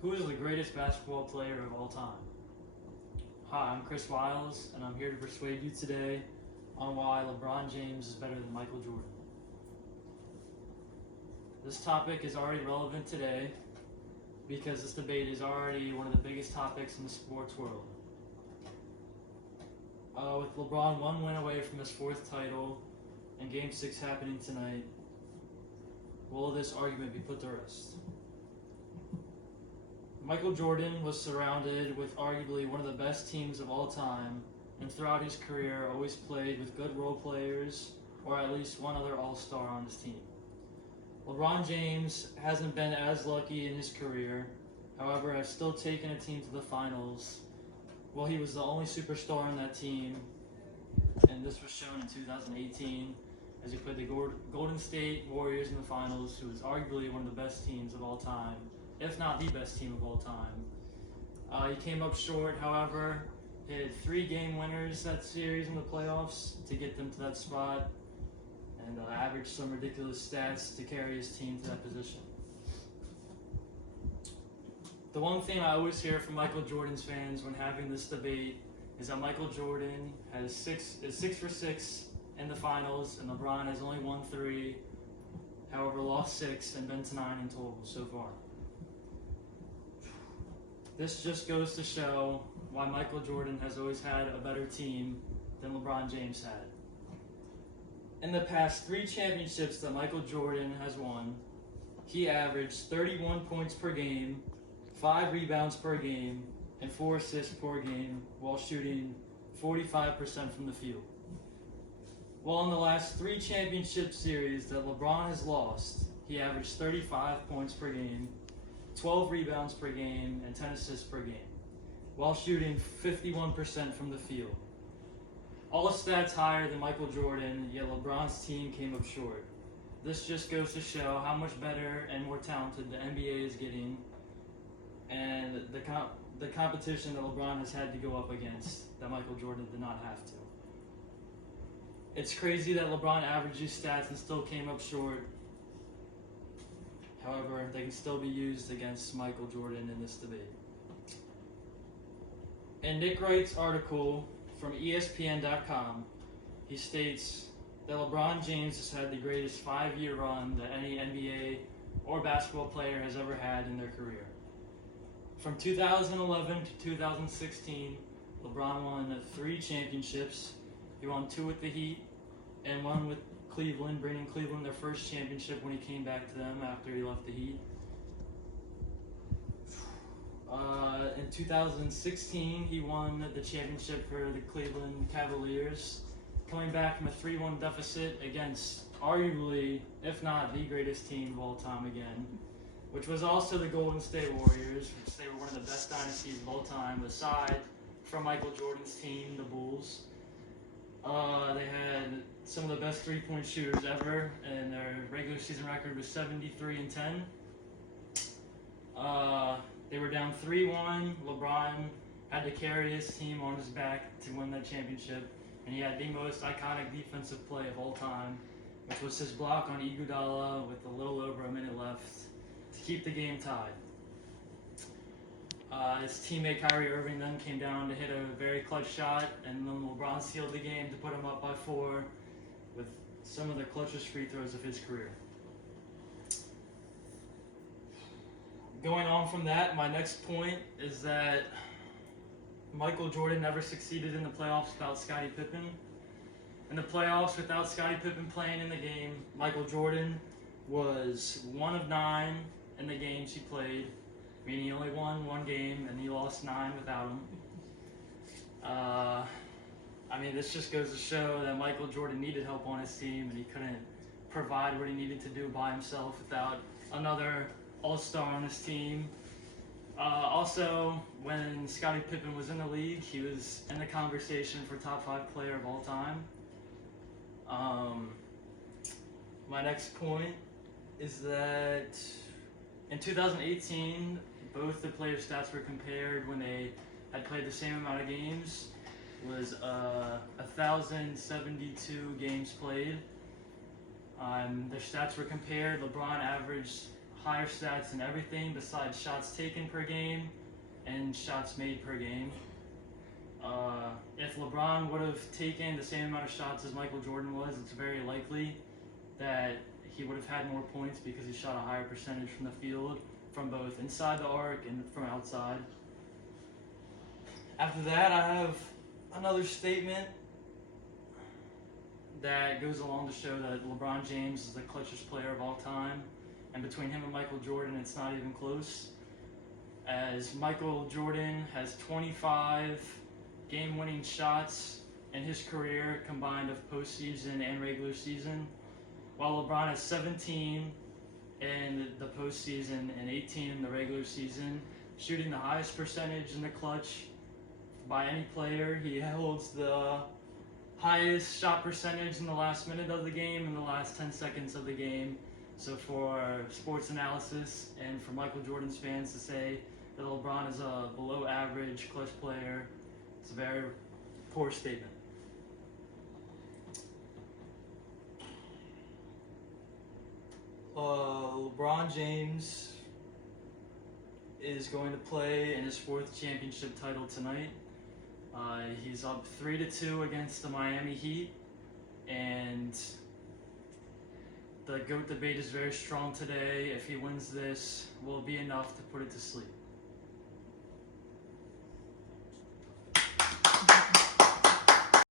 Who is the greatest basketball player of all time? Hi, I'm Chris Wiles, and I'm here to persuade you today on why LeBron James is better than Michael Jordan. This topic is already relevant today because this debate is already one of the biggest topics in the sports world. With LeBron one win away from his fourth title and Game 6 happening tonight, will this argument be put to rest? Michael Jordan was surrounded with arguably one of the best teams of all time, and throughout his career always played with good role players or at least one other all-star on his team. LeBron James hasn't been as lucky in his career, however has still taken a team to the finals. Well, he was the only superstar on that team, and this was shown in 2018 as he played the Golden State Warriors in the finals, who is arguably one of the best teams of all time, if not the best team of all time. He came up short, however, hit 3 game winners that series in the playoffs to get them to that spot, and averaged some ridiculous stats to carry his team to that position. The one thing I always hear from Michael Jordan's fans when having this debate is that Michael Jordan is 6 for 6 in the finals, and LeBron has only won 3, however lost 6 and been to 9 in total so far. This just goes to show why Michael Jordan has always had a better team than LeBron James had. In the past 3 championships that Michael Jordan has won, he averaged 31 points per game, 5 rebounds per game, and 4 assists per game while shooting 45% from the field. While in the last 3 championship series that LeBron has lost, he averaged 35 points per game, 12 rebounds per game, and 10 assists per game, while shooting 51% from the field. All stats higher than Michael Jordan, yet LeBron's team came up short. This just goes to show how much better and more talented the NBA is getting, and the competition that LeBron has had to go up against that Michael Jordan did not have to. It's crazy that LeBron averaged these stats and still came up short. However, they can still be used against Michael Jordan in this debate. In Nick Wright's article from ESPN.com, he states that LeBron James has had the greatest 5-year run that any NBA or basketball player has ever had in their career. From 2011 to 2016, LeBron won 3 championships. He won 2 with the Heat and 1 with Cleveland, bringing Cleveland their first championship when he came back to them after he left the Heat. In 2016, he won the championship for the Cleveland Cavaliers, coming back from a 3-1 deficit against arguably, if not the greatest team of all time again, which was also the Golden State Warriors, which they were one of the best dynasties of all time, aside from Michael Jordan's team, the Bulls. They had some of the best 3-point shooters ever, and their regular season record was 73-10. They were down 3-1. LeBron had to carry his team on his back to win that championship, and he had the most iconic defensive play of all time, which was his block on Iguodala with a little over a minute left to keep the game tied. His teammate Kyrie Irving then came down to hit a very clutch shot, and then LeBron sealed the game to put him up by 4 with some of the clutchest free throws of his career. Going on from that, my next point is that Michael Jordan never succeeded in the playoffs without Scottie Pippen. In the playoffs, without Scottie Pippen playing in the game, Michael Jordan was 1 of 9 in the games he played, meaning he only won 1 game and he lost 9 without him. This just goes to show that Michael Jordan needed help on his team, and he couldn't provide what he needed to do by himself without another all-star on his team. Also, when Scottie Pippen was in the league, he was in the conversation for top 5 player of all time. My next point is that in 2018, both the player stats were compared when they had played the same amount of games. Was 1,072 games played. Their stats were compared. LeBron averaged higher stats in everything besides shots taken per game and shots made per game. If LeBron would have taken the same amount of shots as Michael Jordan was, it's very likely that he would have had more points because he shot a higher percentage from the field, from both inside the arc and from outside. After that, I have another statement that goes along to show that LeBron James is the clutchest player of all time. And between him and Michael Jordan, it's not even close. As Michael Jordan has 25 game-winning shots in his career combined of postseason and regular season, while LeBron has 17 in the postseason and 18 in the regular season, shooting the highest percentage in the clutch by any player. He holds the highest shot percentage in the last minute of the game and the last 10 seconds of the game. So for sports analysis and for Michael Jordan's fans to say that LeBron is a below average clutch player, it's a very poor statement. LeBron James is going to play in his 4th championship title tonight. He's up 3-2 against the Miami Heat, and the GOAT debate is very strong today. If he wins this, will it be enough to put it to sleep?